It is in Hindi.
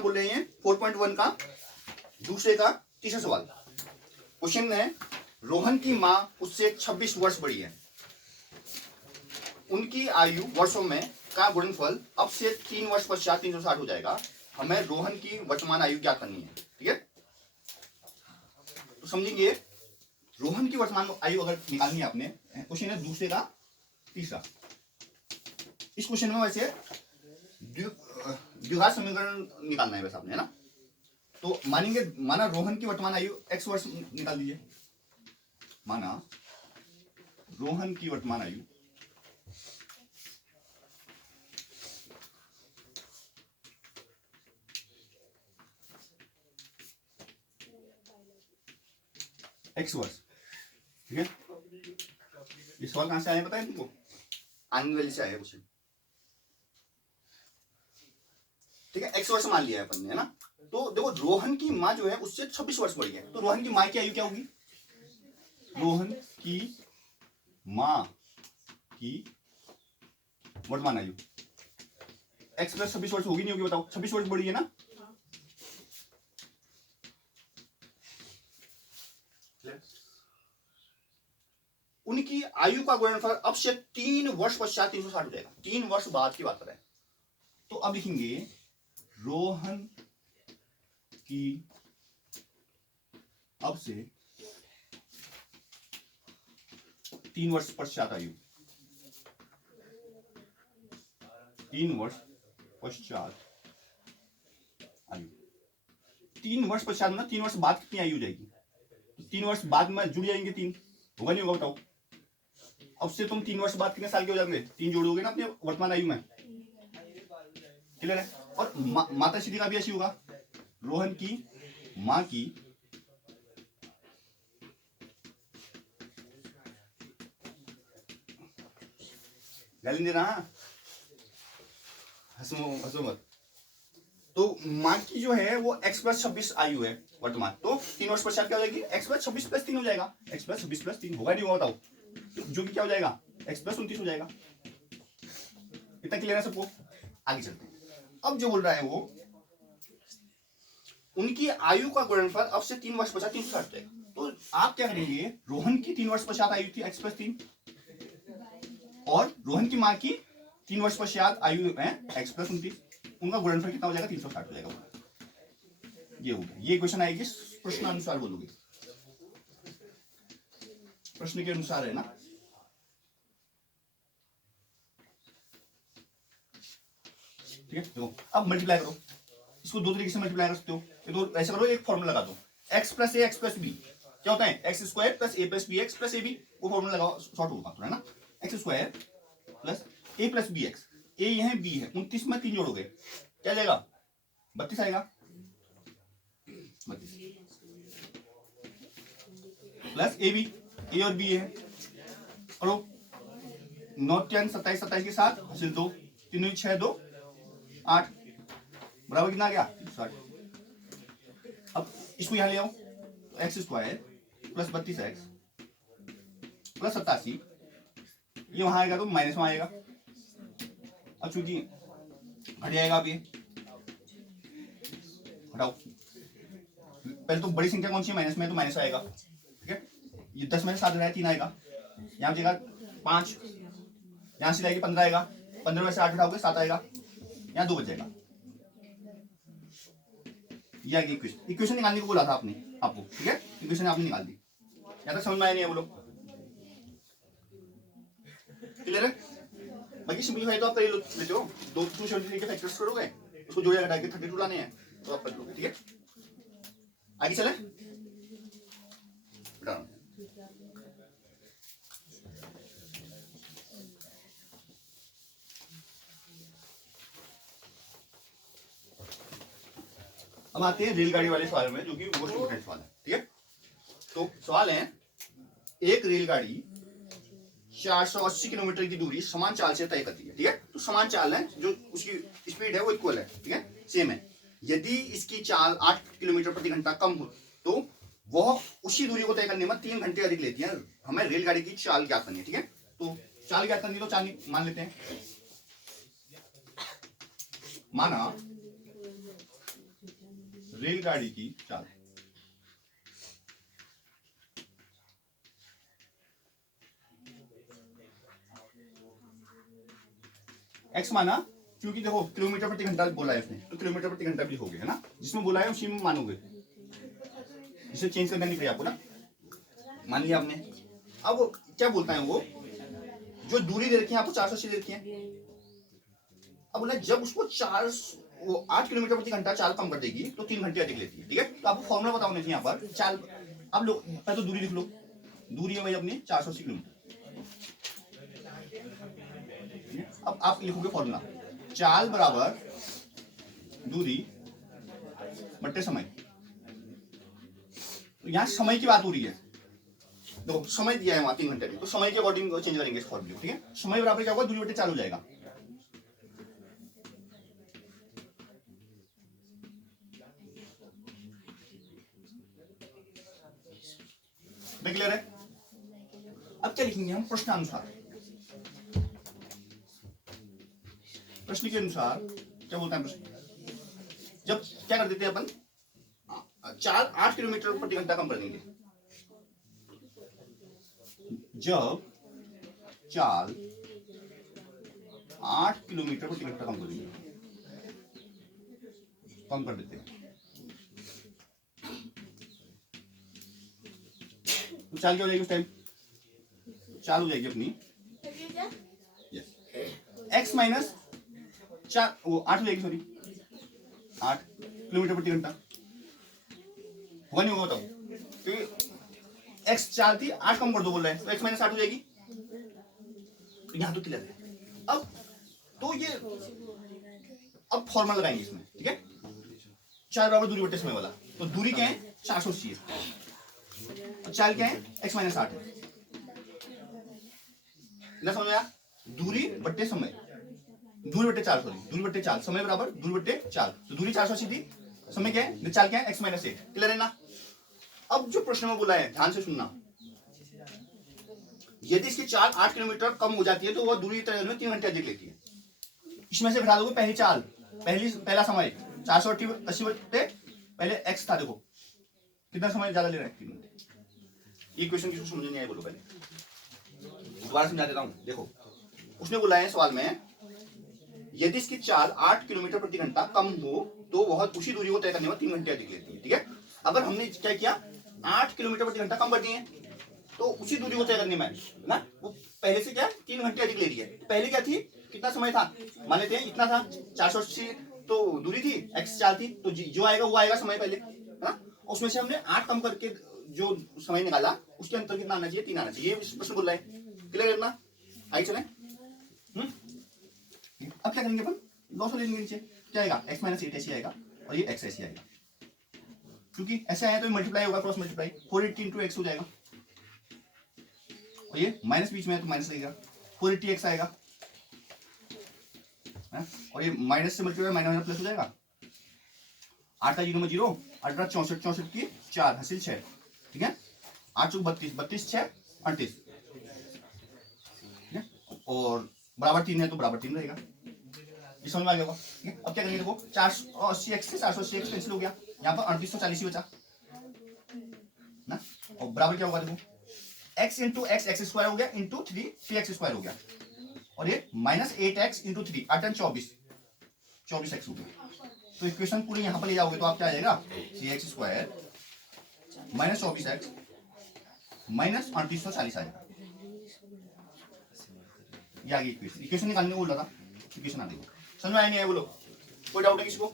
बोल रहे हैं 4.1 का दूसरे का तीसरा सवाल। क्वेश्चन है रोहन की मां उससे 26 वर्ष बड़ी है, उनकी आयु वर्षों में का गुणनफल अब से 3 वर्ष पश्चात 360 हो जाएगा। हमें रोहन की वर्तमान आयु क्या करनी है। ठीक है, तो समझेंगे रोहन की वर्तमान आयु अगर निकालनी है आपने, क्वेश्चन है दूसरे का तीसरा। इस क्वेश्चन में वैसे द्विघात समीकरण निकालना है वैसे आपने, है ना। तो माना रोहन की वर्तमान आयु x वर्ष निकाल दीजिए। माना रोहन की वर्तमान आयु x वर्ष। ठीक है, ये सवाल कहां से आया पता है तुमको? आनंद से आया क्वेश्चन। ठीक है, x वर्ष मान लिया है अपन ने, है ना। तो देखो रोहन की माँ जो है उससे 26 वर्ष बड़ी है, तो रोहन की माँ की आयु क्या होगी? रोहन की माँ की वर्तमान आयु x प्लस 26 वर्ष होगी नहीं होगी बताओ? 26 वर्ष बड़ी है ना। उनकी आयु का गुणनफल अब से 3 वर्ष पश्चात 360 हो जाएगा। 3 वर्ष बाद की बात करें तो अब लिखेंगे रोहन की अब से 3 वर्ष पश्चात आयु, 3 वर्ष पश्चात आयु। 3 वर्ष पश्चात ना 3 वर्ष बाद कितनी आयु हो जाएगी? तो 3 वर्ष बाद में जुड़ जाएंगे 3, होगा नहीं होगा बताओ? अब से तुम 3 वर्ष बाद कितने साल के हो जाएंगे? 3 जोड़ोगे ना अपने वर्तमान आयु में। क्लियर है? और माता श्री का भी ऐसी होगा, रोहन की माँ की गाली दे रहा, हंसो मत। तो माँ की जो है वो x प्लस 26 आयु है वर्तमान, तो 3 वर्ष पश्चात क्या हो जाएगी? x प्लस 26 प्लस 3 हो जाएगा। x प्लस 26 प्लस 3 होगा नहीं होगा बताओ? जो कि क्या हो जाएगा? x प्लस 29 हो जाएगा। इतना क्लियर है सबको? आगे चलते हैं। अब जो बोल रहा है वो उनकी आयु का गुणनफल अब से 3 वर्ष पश्चात 360 है। तो आप क्या करेंगे, रोहन की 3 वर्ष पश्चात आयु थी x प्लस 3, और रोहन की माँ की 3 वर्ष पश्चात आयु है x प्लस 29, उनका गुणनफल कितना हो जाएगा? 360 हो जाएगा। ये हो गया, ये क्वेश्चन आएगी प्रश्न अनुसार बोलोगे, प्रश्न के अनुसार है ना। ठीक है, देखो अब मल्टीप्लाई करो इसको, दो तरीके से मल्टीप्लाई कर सकते हो। तो ऐसा करो, एक फॉर्मूला लगा दो, x plus A X plus B क्या होता है? X square plus A plus B X plus A B, वो फॉर्मूला लगाओ, शॉर्ट होगा है ना। X square plus A plus B X, A ये है बी है, 29 में 3 जोड़ोगे क्या जाएगा? 32 आएगा। 32 प्लस ए बी, ए और बी है, करो 9 10 27 27 के साथ हासिल 2 3 6 2 8 बराबर कितना आ गया? 60। अब इसको यहां ले आओ, x square plus 32x plus 87, ये वहां आएगा तो माइनस में आएगा। अब चूंकि हट जाएगा, अब ये हटाओ, पहले तो बड़ी संख्या कौन सी है? माइनस में, तो माइनस आएगा। ठीक है, ये 10 में से 7 है 3 आएगा, यहाँ बचेगा 5, यहाँ से जाएगी 15 आएगा, 15 में से 8 उठाओगे 7 आएगा, यहाँ 2 बच जाएगा। ये आगे इक्वेशन निकालने को बोला था आपने आपको। ठीक है, इक्वेशन आपने निकाल दी, यहाँ तक समझ में आया नहीं है बोलो? क्लियर है? बाकी सिंपलीफाई तो आप कर लेते हो, 273 के फैक्टर्स करोगे, उसको जोड़िया घटा के 32 लाने हैं तो आप कर लोगे। ठीक है, आगे चले। अब आते हैं रेलगाड़ी वाले सवाल में, जो कि मोस्ट इंपोर्टेंट सवाल है। ठीक है, तो सवाल है, एक रेलगाड़ी 480 किलोमीटर की दूरी समान चाल से तय करती है। ठीक है, तो समान चाल है, जो उसकी स्पीड है वो इक्वल है। ठीक है, सेम है। यदि इसकी चाल 8 किलोमीटर प्रति घंटा कम हो तो वह उसी दूरी को तय करने में 3 घंटे अधिक लेती है। हमें रेलगाड़ी की चाल ज्ञात करनी है। ठीक है, तो चाल ज्ञात करनी, तो चाल मान लेते हैं। माना रेलगाड़ी की चाल। एक्स माना क्योंकि देखो किलोमीटर प्रति घंटा बोला है उसने, तो किलोमीटर प्रति घंटा भी हो गया है ना, जिसमें बोला है उसी में मानोगे, इसे चेंज करना नहीं पड़ेगा आपको ना, मान लिया आपने। अब क्या बोलता है वो, जो दूरी दे रखी है आपको 480 दे रखी है, अब बोला जब उसको 8 किलोमीटर प्रति घंटा चाल कम कर देगी तो 3 घंटे अधिक लेती है, ठीक है। तो आपको फॉर्मूला बताओ नहीं यहाँ पर चाल, अब लो पहले तो दूरी लिख लो, दूरी है भाई अपनी 480 किलोमीटर। अब आप लिखोगे फॉर्मूला, चाल बराबर दूरी बट्टे समय। तो यहाँ समय की बात हो रही है, देखो समय दिया है वहां 3 घंटे, तो समय के अकॉर्डिंग चेंज करेंगे इस फॉर्मूले को, ठीक है। समय बराबर क्या होगा, दूरी बट्टे चाल हो जाएगा। क्लियर है। अब क्या लिखेंगे हम, प्रश्नानुसार। प्रश्न के अनुसार क्या बोलता है प्रश्न, जब क्या कर देते हैं अपन, 8 किलोमीटर प्रति घंटा कम कर देंगे, जब चाल 8 किलोमीटर प्रति घंटा कम कर देंगे, कम कर देते हैं, तो चाल क्या हो जाएगी उस टाइम, चाल हो जाएगी अपनी एक्स माइनस 8 हो जाएगी, सॉरी 8 किलोमीटर प्रति घंटा होगा नहीं होगा बताओ, क्योंकि एक्स चाल थी 8 कम कर दो बोल रहा है, तो एक्स माइनस 8 हो जाएगी, तो यहां तो क्लियर है। अब तो ये अब फॉर्मूला लगाएंगे इसमें, ठीक है। चाल बराबर दूरी बट्टे समय वाला, तो दूरी क्या है 480 है, और चाल क्या है एक्स माइनस 8 है, ना समझ आया, दूरी बट्टे समय, दूरी बट्टे चाल, सॉरी दूरी बट्टे चाल, समय बराबर दूरी बट्टे चाल, तो दूरी 480 थी, समय क्या है, चाल क्या है एक्स माइनस 8, क्लियर है ना। अब जो प्रश्न में बोला है ध्यान से सुनना, यदि इसकी चाल 8 किलोमीटर कम हो जाती है तो वह दूरी तय में 3 घंटे अधिक लेती है। इसमें से घटा दोगे पहली चाल, पहला समय 480 बट्टे पहले एक्स था, देखो कितना समय ज्यादा ले रहा है 3 घंटे। ये क्वेश्चन किसको समझ नहीं आया बोलो, पहले दोबारा समझा देता हूं। देखो उसने बोला है सवाल में, यदि इसकी चाल 8 किलोमीटर प्रति घंटा कम हो तो वह उसी दूरी को तय करने में 3 घंटे अधिक लेती है, ठीक है। अगर हमने क्या किया, 8 किलोमीटर प्रति घंटा कम कर दिए, तो उसी दूरी को तय करने में ना वो पहले से क्या 3 घंटे अधिक ले रही है। पहले क्या थी, कितना समय था, मान लेते हैं इतना था, 480 तो दूरी थी, एक्स चाल थी, तो जो आएगा वो आएगा समय पहले, है ना। उसमें से हमने 8 कम करके जो समय निकाला, उसके अंतर कितना आना चाहिए, 3 आना चाहिए, ये प्रश्न बोल रहा है, क्लियर है ना। आगे चले, अब क्या करेंगे अपन, लॉस ले लेंगे नीचे, क्या आएगा एक्स माइनस 8 ऐसे आएगा, और ये एक्स ऐसे आएगा, क्योंकि ऐसा है तो मल्टीप्लाई होगा, क्रॉस मल्टीप्लाई 480 इंटू एक्स हो जाएगा, और ये माइनस बीच में है तो माइनस लगेगा, 480 एक्स आएगा, और ये माइनस से मल्टीप्लाई माइनस प्लस हो जाएगा, 8 का 0 में 0, 18 64 64 की 4 हासिल 6, ठीक है। 8 चौक 32, 32 6 38, और बराबर 3 है तो बराबर 3 रहेगा, ये समझ में आ गया होगा। अब क्या करेंगे, देखो 480 एक्स से 480 एक्स कैंसिल हो गया, यहाँ पर 3840 ही बचा ना, और बराबर क्या होगा, देखो x into x x square हो गया, इंटू 3 एक्स स्क्वायर हो गया, और ये माइनस 8x इंटू 3 8 24 एक्स हो गया। तो इक्वेशन पूरी यहाँ पर ले जाओगे तो आप क्या आ जाएगा, 3x square minus 24x minus 3840 आएगा, ये आ गई इक्वेशन। इक्वेशन निकालने को बोल रहा था, इक्वेशन आ गई, समझ में आया नहीं आया बोलो, कोई डाउट है किसी को।